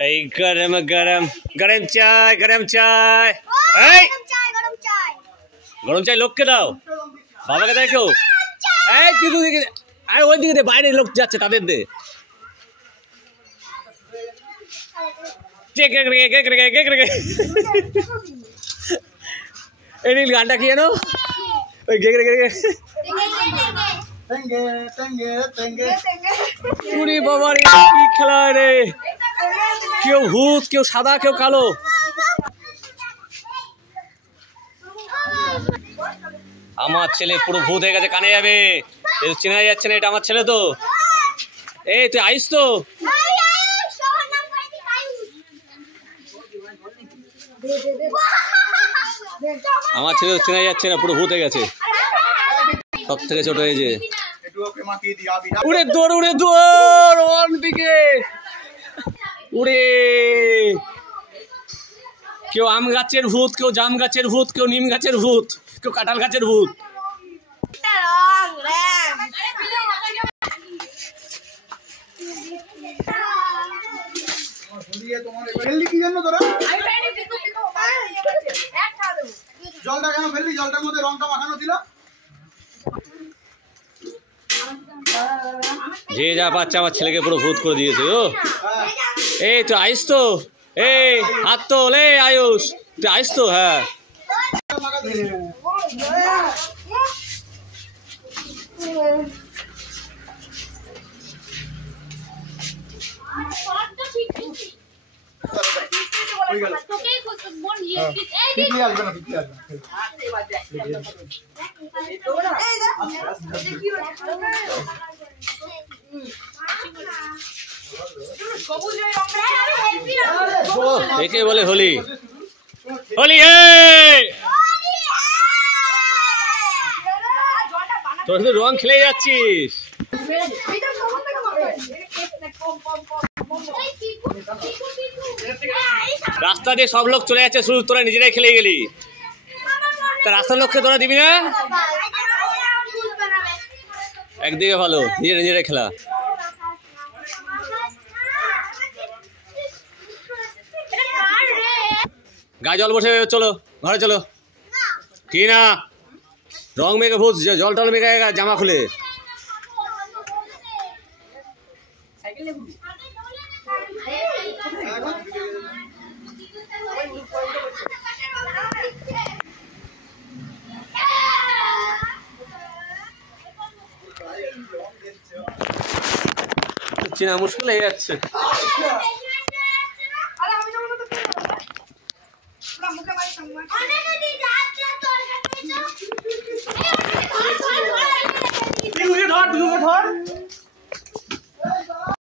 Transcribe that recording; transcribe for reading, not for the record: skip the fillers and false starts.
এই গরম গরম গরম চাই গরম চাই এই গরম চাই লোককে দাও বাবাকে দেখো এই তুই দিকে আরে ওই দিকে দে বাইরে লোক যাচ্ছে তাদের দে এই নীল গানটা কি জানো ওই গে গে গে পুরি বাবা রে কি খেলা রে কেউ ভূত কেউ সাদা কেউ কালো আমার ছেলে পুরো ভূত হয়ে গেছে কানে যাবে চেনা যাচ্ছে না এটা আমার ছেলে তো এই তুই আইস তো আমার ছেলে চেনা যাচ্ছে না পুরো ভূত হয়ে গেছে সব থেকে ছোট হয়েছে উড়ে দৌড় অন্যদিকে উড়ে কেউ আম গাছের ভূত কেউ জাম গাছের ভূত কেউ নিম গাছের ভূত কেউ কাঁঠাল গাছের ভূত জলটা কেন ফেললি জলটার মধ্যে রংটা মাখানো ছিল যে যা বাচ্চা আমার ছেলেকে পুরো ভূত করে দিয়েছে ও এই তুই আইস তো এই হাত তো লে আয়ুষ তুই আইস তো হ্যাঁ একে বলে হোলি হোলি তোর শুধু রং খেলে যাচ্ছিস রাস্তা দিয়ে সব লোক চলে যাচ্ছে শুধু তোরা নিজেরাই খেলে গেলি তা রাস্তার লোককে তোরা দিবি না একদিকে ভালো নিজেরাই খেলা গায়ে জল বসে চলো ঘরে চলো কি না রং মেঘে ভূত জল টল মেঘে জামা খুলে চেনা মুশকিল হয়ে যাচ্ছে ধর